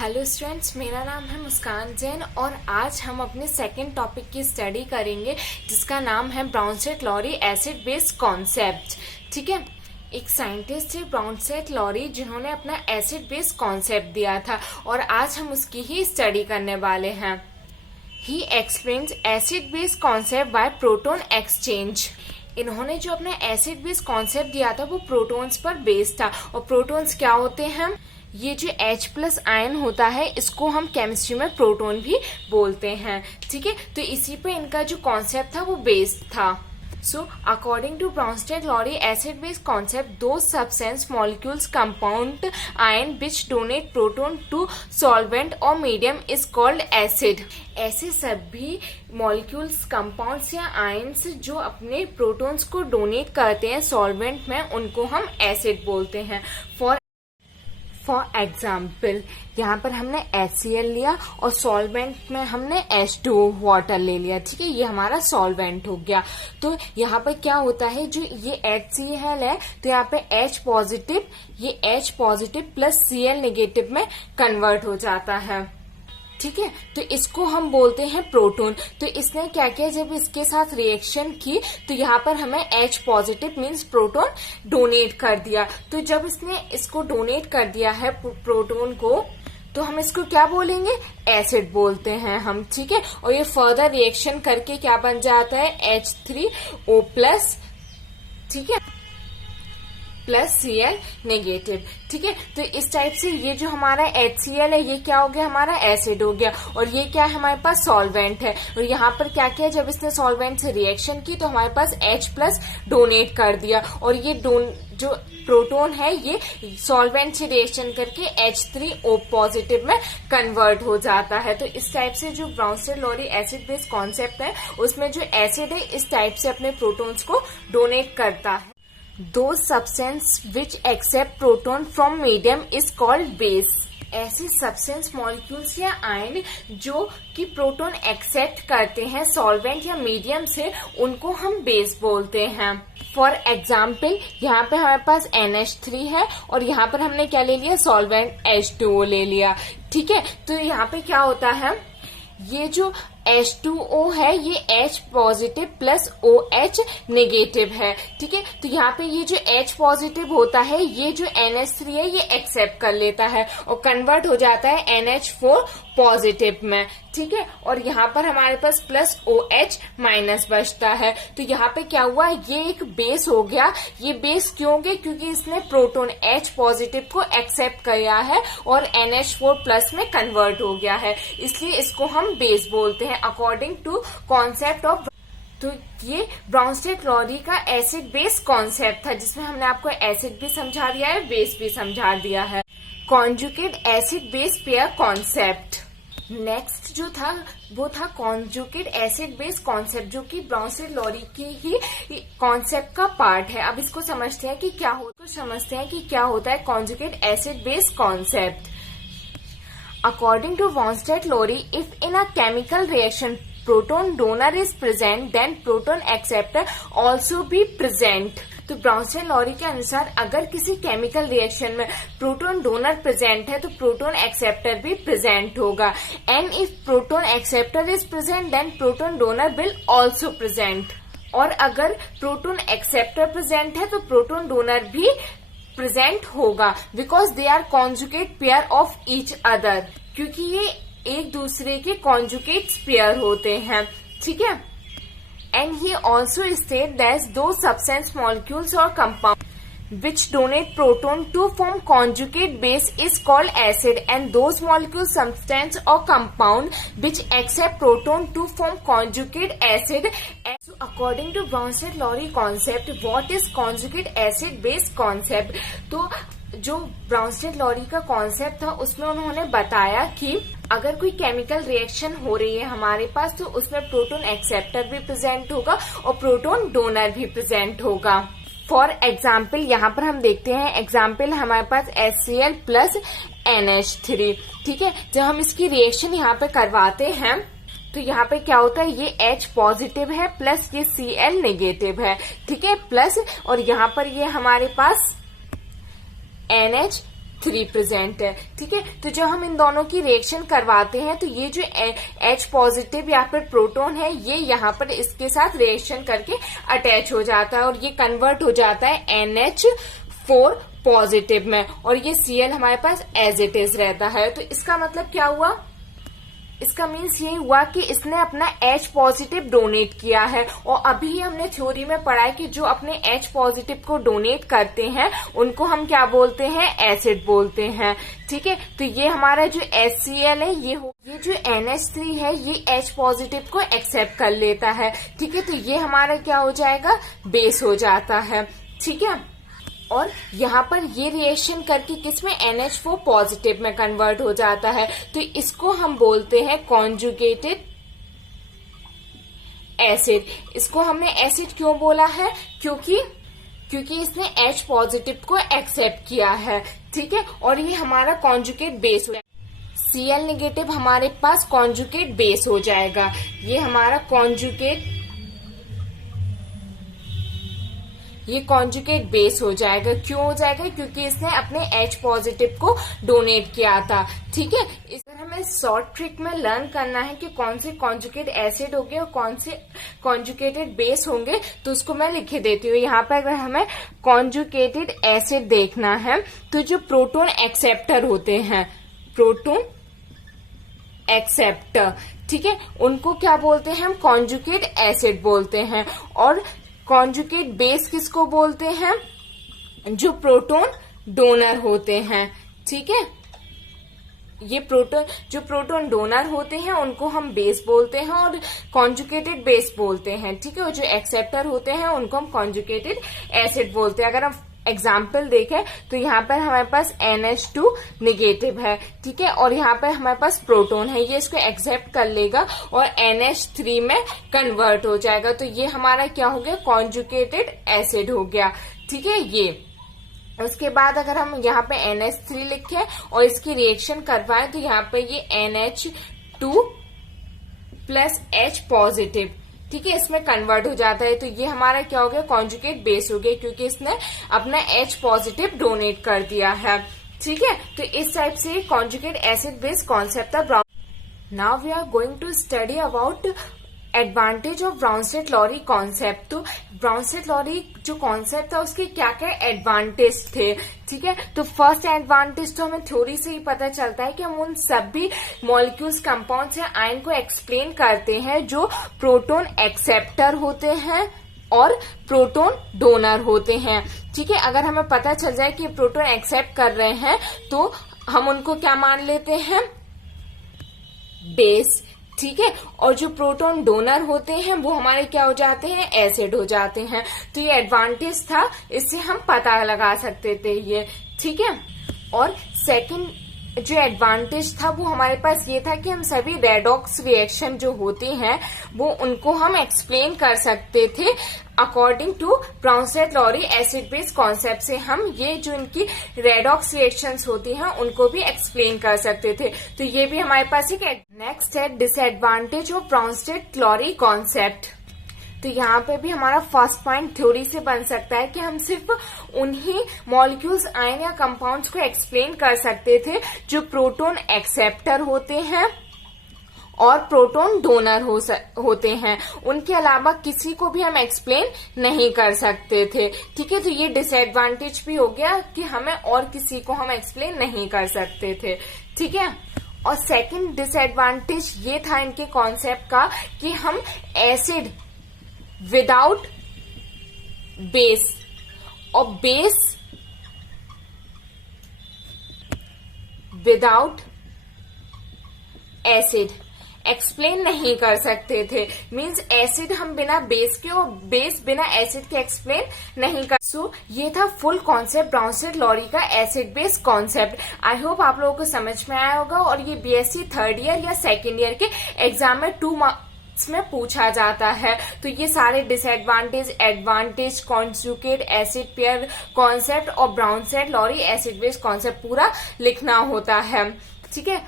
Hello students, मेरा नाम है मुस्कान जैन और आज हम अपने सेकंड टॉपिक की स्टडी करेंगे जिसका नाम है ब्राउनसेट-लॉरी एसिड बेस कॉन्सेप्ट। ठीक है, एक साइंटिस्ट थे ब्राउनसेट-लॉरी जिन्होंने अपना एसिड बेस कॉन्सेप्ट दिया था और आज हम उसकी ही स्टडी करने वाले हैं। ही explains acid base concept bye proton exchange. इन्होंने जो अपना एसिड बेस कॉन्सेप्ट दिया था वो प्रोटॉन्स पर बेस्ड था। और प्रोटॉन्स क्या होते हैं? ये जो H+ आयन होता है इसको हम केमिस्ट्री में प्रोटॉन भी बोलते हैं। ठीक है, तो इसी पे इनका जो कॉन्सेप्ट था वो बेस्ड था। So, according to Bronsted-Lowry acid-base concept, those substance molecules compound ion which donate proton to solvent or medium is called acid. ऐसे सभी molecules, compounds या ions जो अपने protons को donate करते हैं solvent में, उनको हम acid बोलते हैं। फॉर एग्जाम्पल, यहाँ पर हमने HCl लिया और सॉल्वेंट में हमने H2O वाटर ले लिया। ठीक है, ये हमारा सॉल्वेंट हो गया। तो यहाँ पर क्या होता है, जो ये HCl है तो यहाँ पे H पॉजिटिव, ये H positive plus Cl negative में कन्वर्ट हो जाता है। ठीक है, तो इसको हम बोलते हैं प्रोटॉन। तो इसने क्या किया, जब इसके साथ रिएक्शन की तो यहाँ पर हमें H positive means proton donate कर दिया। तो जब इसने इसको डोनेट कर दिया है प्रोटॉन को, तो हम इसको क्या बोलेंगे, एसिड बोलते हैं हम। ठीक है, और ये फर्दर रिएक्शन करके क्या बन जाता है, H3O+। ठीक है, प्लस Cl नेगेटिव। ठीक है, तो इस टाइप से ये जो हमारा HCl है ये क्या हो गया, हमारा एसिड हो गया। और ये क्या है, हमारे पास सॉल्वेंट है। और यहाँ पर क्या किया, जब इसने सॉल्वेंट से रिएक्शन की तो हमारे पास H+ डोनेट कर दिया। और ये जो प्रोटॉन है ये सॉल्वेंट से रिएक्शन करके H3O पॉजिटिव में कन्वर्ट हो जाता है। तो इस टाइप से जो ब्राउनसेट-लॉरी एसिड बेस कॉन्सेप्ट है उसमें जो एसिड है इस टाइप से अपने प्रोटॉन्स को डोनेट करता है। Those substance which accept proton from medium is called base. ऐसे सब्सटेंस मॉलिक्यूल्स या आयन जो कि प्रोटॉन एक्सेप्ट करते हैं सॉल्वेंट या मीडियम से, उनको हम बेस बोलते हैं। फॉर एग्जाम्पल, यहाँ पे हमारे पास NH3 है और यहाँ पर हमने क्या ले लिया, सॉल्वेंट H2O ले लिया। ठीक है, तो यहाँ पे क्या होता है, ये जो H2O है ये H positive plus OH negative है। ठीक है, तो यहाँ पे ये जो H पॉजिटिव होता है ये जो NH3 है ये एक्सेप्ट कर लेता है और कन्वर्ट हो जाता है NH4 पॉजिटिव में। ठीक है, और यहाँ पर हमारे पास प्लस OH- बचता है। तो यहाँ पे क्या हुआ, ये एक बेस हो गया। ये बेस क्यों हो गया, क्योंकि इसने प्रोटॉन H पॉजिटिव को एक्सेप्ट किया है और NH4+ में कन्वर्ट हो गया है, इसलिए इसको हम बेस बोलते हैं अकॉर्डिंग टू कॉन्सेप्ट ऑफ। तो ये ब्राउनसेट-लॉरी का एसिड बेस कॉन्सेप्ट था जिसमें हमने आपको एसिड भी समझा दिया है, बेस भी समझा दिया है। Conjugate acid base pair concept. Next जो था वो था कॉन्जुगेट एसिड बेस कॉन्सेप्ट, जो कि ब्राउनसेट-लॉरी की ही कॉन्सेप्ट का पार्ट है। अब इसको समझते हैं कि क्या होता है conjugate acid base concept. According to Bronsted-Lowry, if in a chemical reaction proton donor is present, then proton acceptor also be present. तो ब्राउनसेट-लॉरी के अनुसार अगर किसी केमिकल रिएक्शन में प्रोटॉन डोनर प्रेजेंट है तो प्रोटॉन एक्सेप्टर भी प्रेजेंट होगा। And if proton acceptor is present then proton donor will also present. और अगर प्रोटॉन एक्सेप्टर प्रेजेंट है तो प्रोटॉन डोनर भी प्रेजेंट होगा, because they are conjugate pair of each other, क्योंकि ये एक दूसरे के कॉन्जुगेट पेयर होते हैं। ठीक है, and he also state that दो सब्सटेंस मॉलिक्यूल्स और compound which donate proton to form conjugate base is called acid, and those molecules, substance or compound which accept proton to form conjugate acid. So according to Bronsted-Lowry concept, what is conjugate acid base concept? तो जो ब्राउनसेट-लॉरी का concept था उसमें उन्होंने बताया कि अगर कोई केमिकल रिएक्शन हो रही है हमारे पास तो उसमें प्रोटॉन एक्सेप्टर भी प्रेजेंट होगा और प्रोटॉन डोनर भी प्रेजेंट होगा। फॉर एग्जाम्पल, यहाँ पर हम देखते हैं एग्जाम्पल हमारे पास HCl प्लस NH3। ठीक है, जब हम इसकी रिएक्शन यहाँ पे करवाते हैं तो यहाँ पे क्या होता है, ये H पॉजिटिव है प्लस ये Cl नेगेटिव है। ठीक है, प्लस और यहाँ पर ये हमारे पास NH 3 प्रेजेंट है। ठीक है, तो जब हम इन दोनों की रिएक्शन करवाते हैं तो ये जो H पॉजिटिव या फिर प्रोटॉन है ये यहाँ पर इसके साथ रिएक्शन करके अटैच हो जाता है और ये कन्वर्ट हो जाता है NH4 पॉजिटिव में, और ये Cl हमारे पास एज इट इज रहता है। तो इसका मतलब क्या हुआ, इसका मीन्स ये हुआ कि इसने अपना H पॉजिटिव डोनेट किया है। और अभी हमने थ्योरी में पढ़ा है कि जो अपने H पॉजिटिव को डोनेट करते हैं उनको हम क्या बोलते हैं, एसिड बोलते हैं। ठीक है, तो ये हमारा जो HCl है ये जो NH3 है ये H पॉजिटिव को एक्सेप्ट कर लेता है। ठीक है, तो ये हमारा क्या हो जाएगा, बेस हो जाता है। ठीक है, और यहाँ पर ये रिएक्शन करके किसमें, NH4 पॉजिटिव में कन्वर्ट हो जाता है। तो इसको हम बोलते हैं कॉन्जुगेटेड एसिड। इसको हमने एसिड क्यों बोला है, क्योंकि इसने H पॉजिटिव को एक्सेप्ट किया है। ठीक है, और ये हमारा कॉन्जुगेट बेस हो जाएगा। Cl नेगेटिव हमारे पास कॉन्जुगेट बेस हो जाएगा। ये हमारा कॉन्जुगेट बेस हो जाएगा। क्यों हो जाएगा, क्योंकि इसने अपने H पॉजिटिव को डोनेट किया था। ठीक है, इस तरह हमें शॉर्ट ट्रिक में लर्न करना है कि कौन से कॉन्जुगेट एसिड होंगे और कौन से कॉन्जुगेटेड बेस होंगे। तो उसको मैं लिख देती हूँ यहाँ पर। अगर हमें कॉन्जुगेटेड एसिड देखना है तो जो प्रोटॉन एक्सेप्टर होते हैं, प्रोटॉन एक्सेप्टर, ठीक है, उनको क्या बोलते हैं हम, कॉन्जुगेट एसिड बोलते हैं। और कॉन्जुगेट बेस किसको बोलते हैं, जो प्रोटॉन डोनर होते हैं। ठीक है, ये जो प्रोटॉन डोनर होते हैं उनको हम बेस बोलते हैं और कॉन्जुगेटेड बेस बोलते हैं। ठीक है, और जो एक्सेप्टर होते हैं उनको हम कॉन्जुगेटेड एसिड बोलते हैं। अगर हम एग्जाम्पल देखें तो यहाँ पर हमारे पास NH2 निगेटिव है। ठीक है, और यहाँ पर हमारे पास प्रोटॉन है, ये इसको एक्सेप्ट कर लेगा और NH3 में कन्वर्ट हो जाएगा। तो ये हमारा क्या हो गया, कॉन्जुगेटेड एसिड हो गया। ठीक है, ये उसके बाद अगर हम यहाँ पे NH3 लिखें और इसकी रिएक्शन करवाएं तो यहाँ पे ये NH2 प्लस H पॉजिटिव, ठीक है, इसमें कन्वर्ट हो जाता है। तो ये हमारा क्या हो गया, कॉन्जुगेट बेस हो गया, क्योंकि इसने अपना H पॉजिटिव डोनेट कर दिया है। ठीक है, तो इस टाइप से कॉन्जुगेट एसिड बेस कॉन्सेप्ट था। Now we are going to study about advantage of Bronsted Lowry concept. तो ब्राउनस्टेड-लॉरी जो कॉन्सेप्ट था उसके क्या क्या एडवांटेज थे। ठीक है, तो फर्स्ट एडवांटेज तो हमें थ्योरी से ही पता चलता है कि हम उन सभी मॉलिक्यूल्स, कंपाउंड्स या आयन को एक्सप्लेन करते हैं जो प्रोटॉन एक्सेप्टर होते हैं और प्रोटॉन डोनर होते हैं। ठीक है, अगर हमें पता चल जाए कि प्रोटॉन एक्सेप्ट कर रहे हैं तो हम उनको क्या मान लेते हैं, बेस। ठीक है, और जो प्रोटॉन डोनर होते हैं वो हमारे क्या हो जाते हैं, एसिड हो जाते हैं। तो ये एडवांटेज था, इससे हम पता लगा सकते थे ये। ठीक है, और सेकंड जो एडवांटेज था वो हमारे पास ये था कि हम सभी रेडॉक्स रिएक्शन जो होती हैं वो उनको हम एक्सप्लेन कर सकते थे according to Bronsted Lowry acid base concept से। हम ये जो इनकी रेडॉक्स रिएक्शंस होती हैं उनको भी एक्सप्लेन कर सकते थे। तो ये भी हमारे पास एक नेक्स्ट है डिसएडवांटेज ऑफ ब्राउनस्टेड-लॉरी कॉन्सेप्ट। तो यहाँ पे भी हमारा फर्स्ट पॉइंट थ्योरी से बन सकता है कि हम सिर्फ उन्हीं मॉलिक्यूल्स, आयन या कंपाउंड्स को एक्सप्लेन कर सकते थे जो प्रोटॉन एक्सेप्टर होते हैं और प्रोटॉन डोनर होते हैं। उनके अलावा किसी को भी हम एक्सप्लेन नहीं कर सकते थे। ठीक है, तो ये डिसएडवांटेज भी हो गया कि हमें और किसी को हम एक्सप्लेन नहीं कर सकते थे। ठीक है, और सेकंड डिसएडवांटेज ये था इनके कॉन्सेप्ट का कि हम एसिड विदाउट बेस और बेस विदाउट एसिड एक्सप्लेन नहीं कर सकते थे। मींस एसिड हम बिना बेस के और बेस बिना एसिड के एक्सप्लेन नहीं कर। सो ये था फुल कॉन्सेप्ट ब्राउनस्टेड-लॉरी का acid base concept. I hope आप लोगों को समझ में आया होगा और ये बीएससी थर्ड ईयर या सेकेंड ईयर के एग्जाम में 2 मार्क्स में पूछा जाता है। तो ये सारे disadvantage, advantage, conjugate acid pair concept और ब्राउनस्टेड-लॉरी एसिड बेस कॉन्सेप्ट पूरा लिखना होता है। ठीक है,